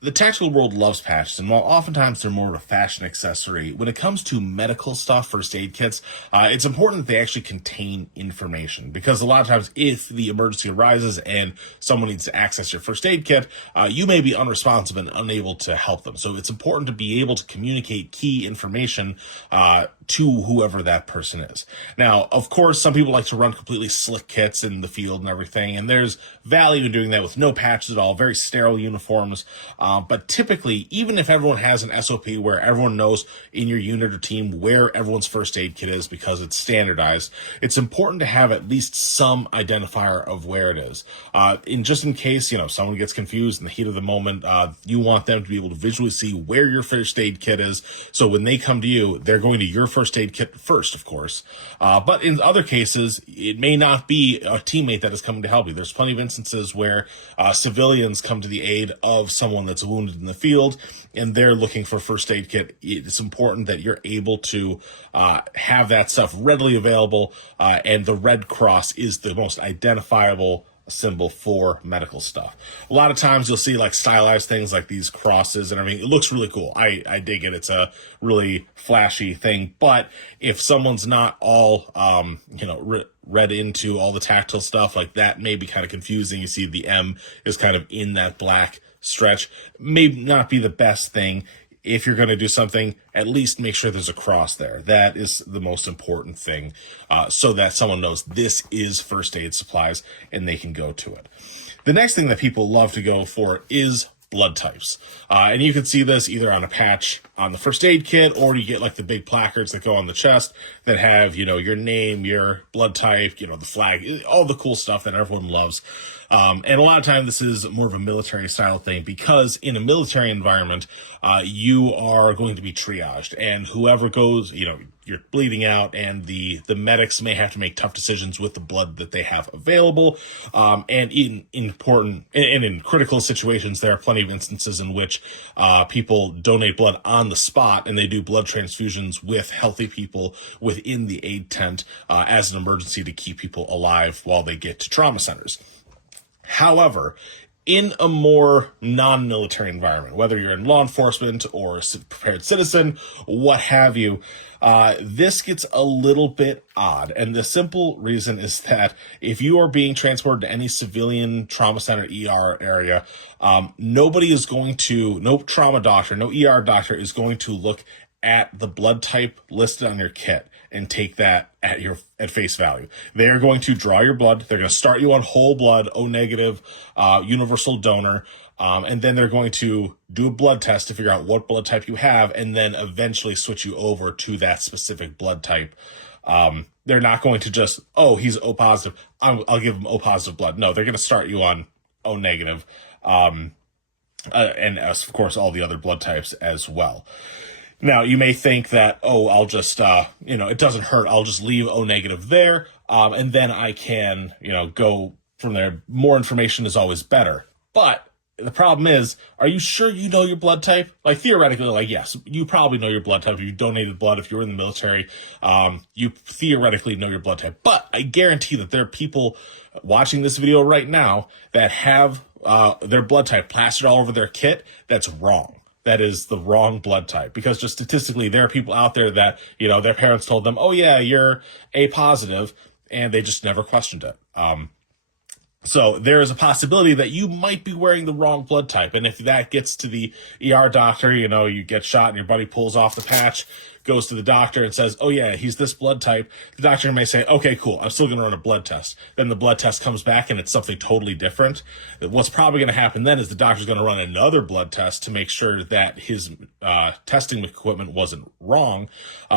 The tactical world loves patches, and while oftentimes they're more of a fashion accessory, when it comes to medical stuff, first aid kits, it's important that they actually contain information. Because a lot of times, if the emergency arises and someone needs to access your first aid kit, you may be unresponsive and unable to help them. So it's important to be able to communicate key information to whoever that person is. Now, of course, some people like to run completely slick kits in the field and everything, and there's value in doing that with no patches at all, very sterile uniforms. But typically, even if everyone has an SOP where everyone knows in your unit or team where everyone's first aid kit is because it's standardized, it's important to have at least some identifier of where it is. In case, someone gets confused in the heat of the moment, you want them to be able to visually see where your first aid kit is. So when they come to you, they're going to your first aid kit first, of course. But in other cases, it may not be a teammate that is coming to help you. There's plenty of instances where civilians come to the aid of someone that's wounded in the field, and they're looking for first aid kit. It's important that you're able to have that stuff readily available, and the Red Cross is the most identifiable symbol for medical stuff. A lot of times you'll see like stylized things like these crosses and everything. It looks really cool. I dig it. It's a really flashy thing. But if someone's not all, read into all the tactile stuff, like that may be kind of confusing. You see the M is kind of in that black stretch. May not be the best thing. If you're going to do something, at least make sure there's a cross there. That is the most important thing, so that someone knows this is first aid supplies and they can go to it. The next thing that people love to go for is blood types. And you can see this either on a patch on the first aid kit, or you get like the big placards that go on the chest that have, your name, your blood type, the flag, all the cool stuff that everyone loves. And a lot of time this is more of a military style thing, because in a military environment, you are going to be triaged, and whoever goes, you're bleeding out, and the medics may have to make tough decisions with the blood that they have available. And in critical situations, there are plenty of instances in which people donate blood on the spot, and they do blood transfusions with healthy people within the aid tent as an emergency to keep people alive while they get to trauma centers. However, in a more non-military environment, whether you're in law enforcement or a prepared citizen, what have you, this gets a little bit odd. And the simple reason is that if you are being transported to any civilian trauma center, ER area, no trauma doctor, no ER doctor is going to look at the blood type listed on your kit and take that at face value. They are going to draw your blood. They're going to start you on whole blood, O negative, universal donor, and then they're going to do a blood test to figure out what blood type you have, and then eventually switch you over to that specific blood type. They're not going to just, he's O positive, I'll give him O positive blood. No, they're going to start you on O negative, and of course all the other blood types as well. Now, you may think that, I'll just, it doesn't hurt. I'll just leave O negative there, and then I can, go from there. More information is always better. But the problem is, are you sure you know your blood type? Like, theoretically, yes, you probably know your blood type. If you donated blood, if you're in the military, you theoretically know your blood type. But I guarantee that there are people watching this video right now that have their blood type plastered all over their kit. That's wrong. That is the wrong blood type, because just statistically, there are people out there that, their parents told them, you're A positive, and they just never questioned it. So there is a possibility that you might be wearing the wrong blood type. And if that gets to the ER doctor, you get shot and your buddy pulls off the patch, goes to the doctor and says, he's this blood type. The doctor may say, okay, cool, I'm still going to run a blood test. Then the blood test comes back and it's something totally different. What's probably going to happen then is the doctor's going to run another blood test to make sure that his testing equipment wasn't wrong,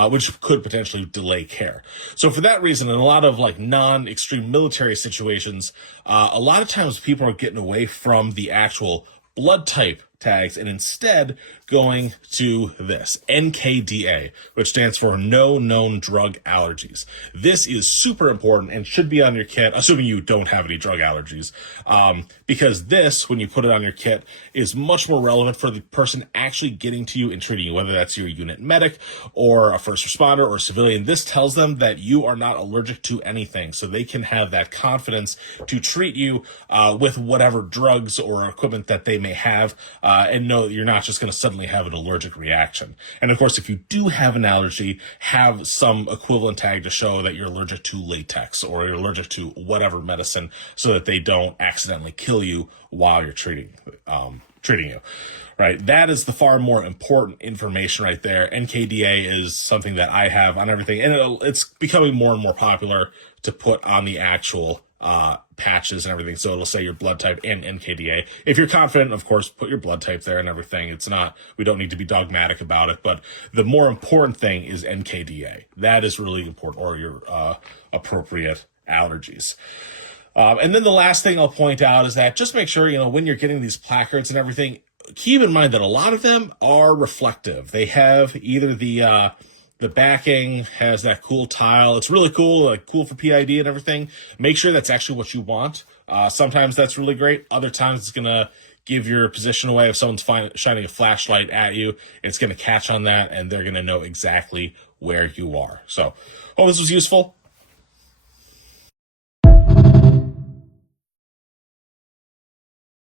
which could potentially delay care. So for that reason, in a lot of non-extreme military situations, a lot of times people are getting away from the actual blood type tags and instead going to this NKDA, which stands for no known drug allergies. This is super important and should be on your kit, assuming you don't have any drug allergies, because this, when you put it on your kit, is much more relevant for the person actually getting to you and treating you, whether that's your unit medic or a first responder or a civilian. This tells them that you are not allergic to anything, so they can have that confidence to treat you with whatever drugs or equipment that they may have and know that you're not just going to suddenly have an allergic reaction. And of course, if you do have an allergy, have some equivalent tag to show that you're allergic to latex or you're allergic to whatever medicine, so that they don't accidentally kill you while you're treating you. Right, that is the far more important information right there. NKDA is something that I have on everything, and it's becoming more and more popular to put on the actual patches and everything. So it'll say your blood type and NKDA. If you're confident, of course, put your blood type there and everything. It's not, we don't need to be dogmatic about it, but the more important thing is NKDA. That is really important, or your appropriate allergies. And then the last thing I'll point out is that just make sure, when you're getting these placards and everything, keep in mind that a lot of them are reflective. They have either the backing has that cool tile. It's really cool, cool for PID and everything. Make sure that's actually what you want. Sometimes that's really great. Other times it's going to give your position away. If someone's shining a flashlight at you, it's going to catch on that, and they're going to know exactly where you are. So, hope this was useful.